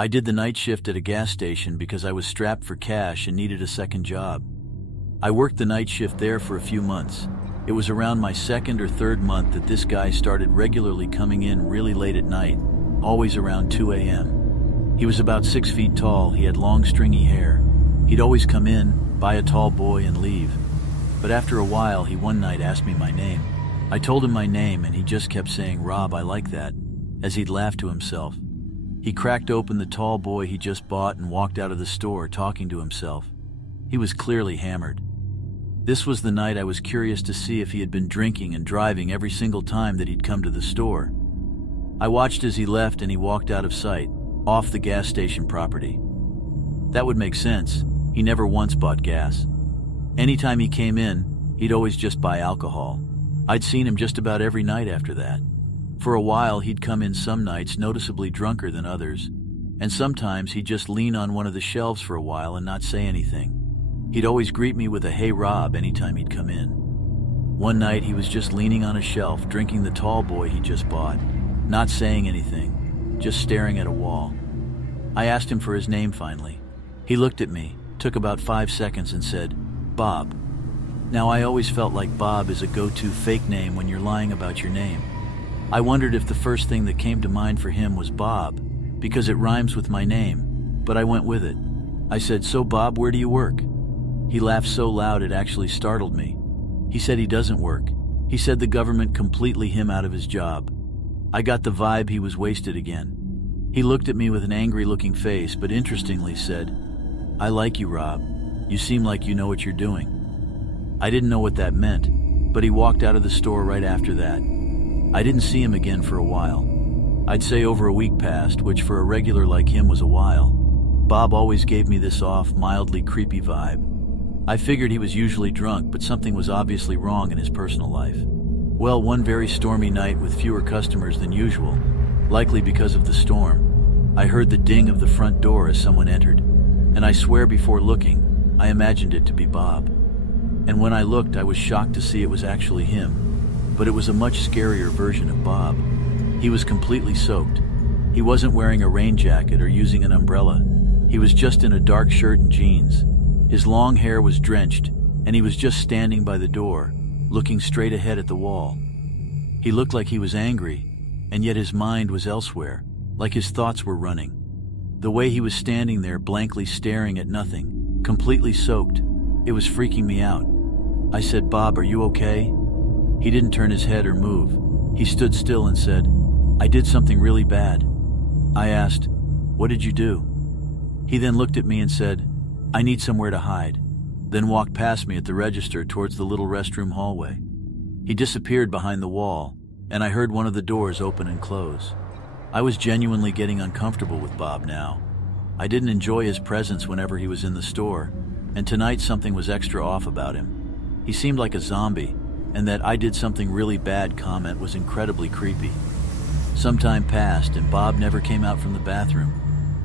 I did the night shift at a gas station because I was strapped for cash and needed a second job. I worked the night shift there for a few months. It was around my second or third month that this guy started regularly coming in really late at night, always around 2 a.m. He was about 6 feet tall, he had long stringy hair. He'd always come in, buy a tall boy and leave. But after a while, he one night asked me my name. I told him my name and he just kept saying, "Rob, I like that," as he'd laugh to himself. He cracked open the tall boy he just bought and walked out of the store talking to himself. He was clearly hammered. This was the night I was curious to see if he had been drinking and driving every single time that he'd come to the store. I watched as he left and he walked out of sight, off the gas station property. That would make sense. He never once bought gas. Anytime he came in, he'd always just buy alcohol. I'd seen him just about every night after that. For a while, he'd come in some nights noticeably drunker than others, and sometimes he'd just lean on one of the shelves for a while and not say anything. He'd always greet me with a "Hey Rob" anytime he'd come in. One night he was just leaning on a shelf, drinking the tall boy he just bought, not saying anything, just staring at a wall. I asked him for his name finally. He looked at me, took about 5 seconds and said, "Bob." Now I always felt like Bob is a go-to fake name when you're lying about your name. I wondered if the first thing that came to mind for him was Bob, because it rhymes with my name, but I went with it. I said, "So Bob, where do you work?" He laughed so loud it actually startled me. He said he doesn't work. He said the government completely him out of his job. I got the vibe he was wasted again. He looked at me with an angry-looking face, but interestingly said, "I like you, Rob. You seem like you know what you're doing." I didn't know what that meant, but he walked out of the store right after that. I didn't see him again for a while. I'd say over a week passed, which for a regular like him was a while. Bob always gave me this off, mildly creepy vibe. I figured he was usually drunk, but something was obviously wrong in his personal life. Well, one very stormy night with fewer customers than usual, likely because of the storm, I heard the ding of the front door as someone entered, and I swear before looking, I imagined it to be Bob. And when I looked, I was shocked to see it was actually him, but it was a much scarier version of Bob. He was completely soaked. He wasn't wearing a rain jacket or using an umbrella. He was just in a dark shirt and jeans. His long hair was drenched, and he was just standing by the door, looking straight ahead at the wall. He looked like he was angry, and yet his mind was elsewhere, like his thoughts were running. The way he was standing there blankly staring at nothing, completely soaked, it was freaking me out. I said, "Bob, are you okay?" He didn't turn his head or move. He stood still and said, "I did something really bad." I asked, "What did you do?" He then looked at me and said, "I need somewhere to hide," then walked past me at the register towards the little restroom hallway. He disappeared behind the wall, and I heard one of the doors open and close. I was genuinely getting uncomfortable with Bob now. I didn't enjoy his presence whenever he was in the store, and tonight something was extra off about him. He seemed like a zombie, and that "I did something really bad" comment was incredibly creepy. Some time passed, and Bob never came out from the bathroom.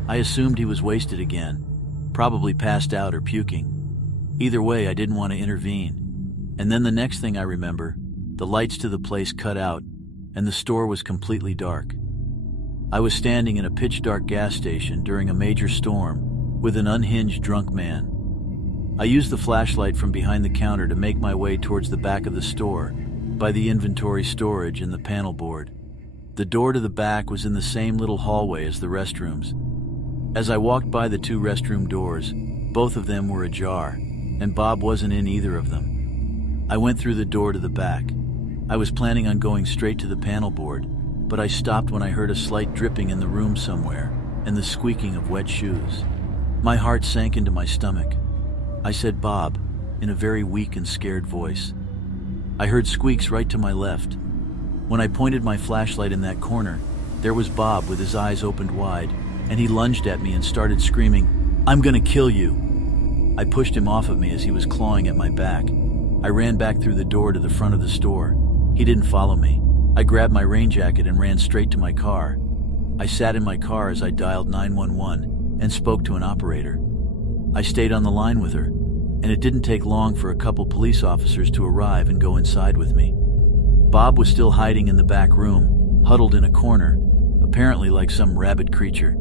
I assumed he was wasted again, probably passed out or puking. Either way, I didn't want to intervene. And then the next thing I remember, the lights to the place cut out, and the store was completely dark. I was standing in a pitch-dark gas station during a major storm with an unhinged drunk man. I used the flashlight from behind the counter to make my way towards the back of the store, by the inventory storage and the panel board. The door to the back was in the same little hallway as the restrooms. As I walked by the 2 restroom doors, both of them were ajar, and Bob wasn't in either of them. I went through the door to the back. I was planning on going straight to the panel board, but I stopped when I heard a slight dripping in the room somewhere, and the squeaking of wet shoes. My heart sank into my stomach. I said, "Bob," in a very weak and scared voice. I heard squeaks right to my left. When I pointed my flashlight in that corner, there was Bob with his eyes opened wide, and he lunged at me and started screaming, "I'm gonna kill you." I pushed him off of me as he was clawing at my back. I ran back through the door to the front of the store. He didn't follow me. I grabbed my rain jacket and ran straight to my car. I sat in my car as I dialed 911 and spoke to an operator. I stayed on the line with her, and it didn't take long for a couple police officers to arrive and go inside with me. Bob was still hiding in the back room, huddled in a corner, apparently like some rabid creature.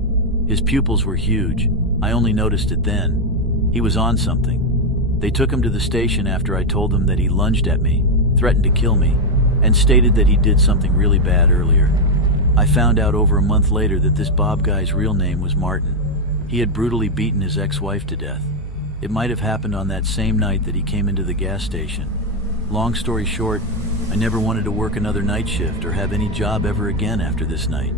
His pupils were huge. I only noticed it then. He was on something. They took him to the station after I told them that he lunged at me, threatened to kill me, and stated that he did something really bad earlier. I found out over a month later that this Bob guy's real name was Martin. He had brutally beaten his ex-wife to death. It might have happened on that same night that he came into the gas station. Long story short, I never wanted to work another night shift or have any job ever again after this night.